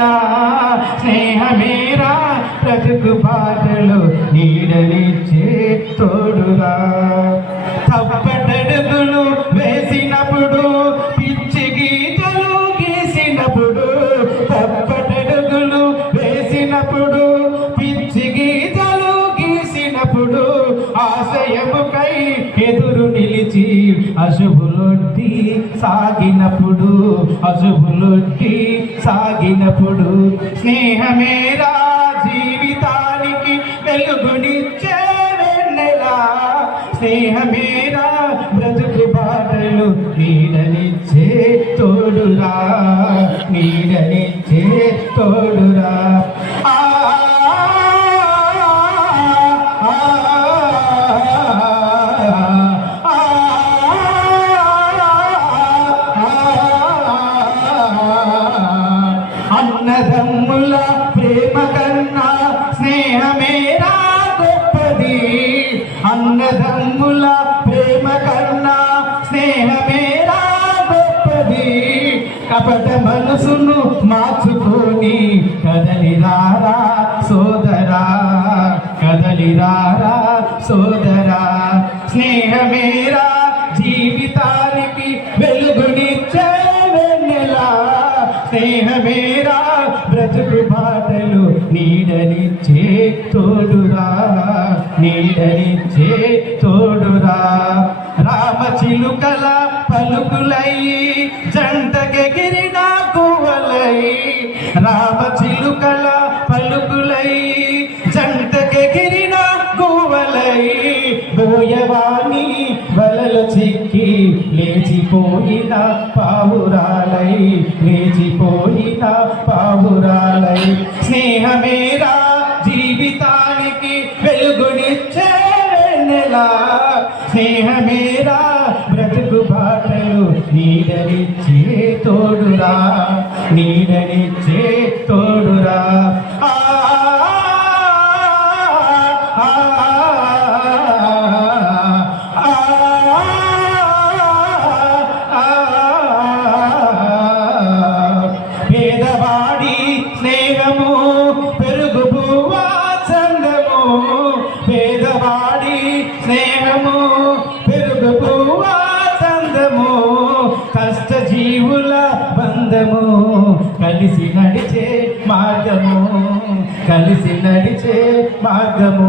వెన్నెలా స్నేహమేరా బ్రతుకు పాటలు నీడనిచ్చే తోడురా. అశుభులొట్టి సాగినప్పుడు అశుభులొట్టి సాగినప్పుడు స్నేహమేరా జీవితానికి వెలుగునిచ్చే వెన్నెలా? స్నేహమేరా బ్రతుకు బాటలు నీడనిచ్చే తోడురా నీడనిచ్చే అన్నదమ్ముల ప్రేమ కన్నా స్నేహమేరా గొప్పది అన్నదమ్ముల ప్రేమ కన్నా స్నేహమేరా గొప్పది కపట మనసును మార్చుకొని కదలిరారా సోదరా కదలిరారా సోదరా స్నేహమేరా జీవితానికి వెలుగునిచ్చే వెన్నెలా స్నేహమేరా బ్రతుకు బాటలు నీడనిచ్చే తోడురా నీడనిచ్చే తోడురా రామచిలుకల పలుకులై జంట లేచిపోయిన పావురాలై లేచిపోయిన పావురాలై. స్నేహమేరా జీవితానికి వెలుగునిచ్చే వెన్నెలా. స్నేహమేరా బ్రతుకు బాటలు నీడనిచ్చే తోడురా. నీడనిచ్చే జీవుల బంధము కలిసి నడిచే మార్గము కలిసి నడిచే మార్గము.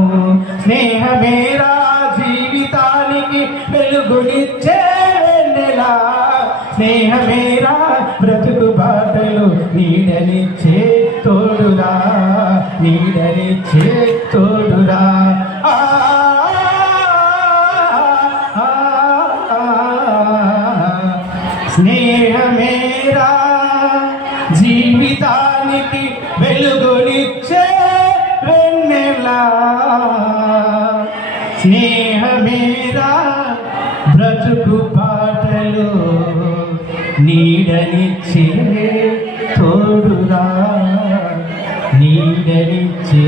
స్నేహమేరా జీవితానికి వెలుగునిచ్చే వెన్నెలా స్నేహమేరా బ్రతుకు బాటలు నీడనిచ్చే మేరా జీవితానికి వెలుగునిచ్చే వెన్నెలా. స్నేహమేరా బ్రతుకు పాటలు నీడనిచ్చే తోడురా. నీడనిచ్చే